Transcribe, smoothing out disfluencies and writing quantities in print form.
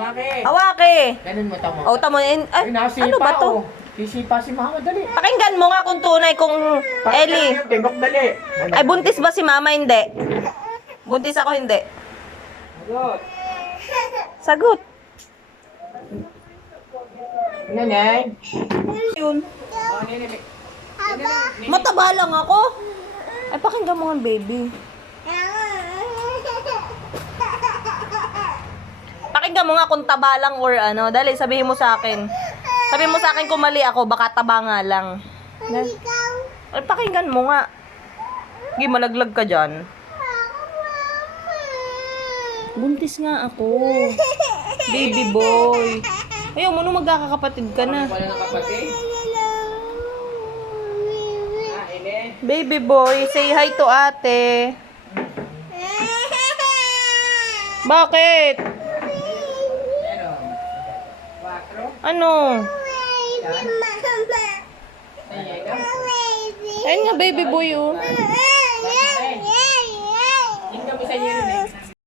Hawaki. Hawaki. Ganun mo tamo. O, tamo. Ay, ano ba to? Sisipa si mama, dali. Pakinggan mo nga kung tunay kung Ellie. Tibok, dali. Ay, buntis ba si mama? Hindi. Buntis ako, hindi. Sagot. Sagot. Nanay. Yun. Oh, nene. Mataba lang ako. Ay, pakinggan mo nga, baby. Pakinggan mo nga kung taba lang or ano. Dali, sabihin mo sa akin. Sabihin mo sa akin kung mali ako, baka taba nga lang. Ay, pakinggan mo nga. Hindi, malaglag ka dyan. Buntis nga ako. Baby boy. Ayaw mo nung magkakakapatid ka na. Wala ng kapatid. Ine. Baby boy, say hi to ate. Bakit? Meron. 4. Ano? Yan. Ayan. Ayun nga, baby boy, oh.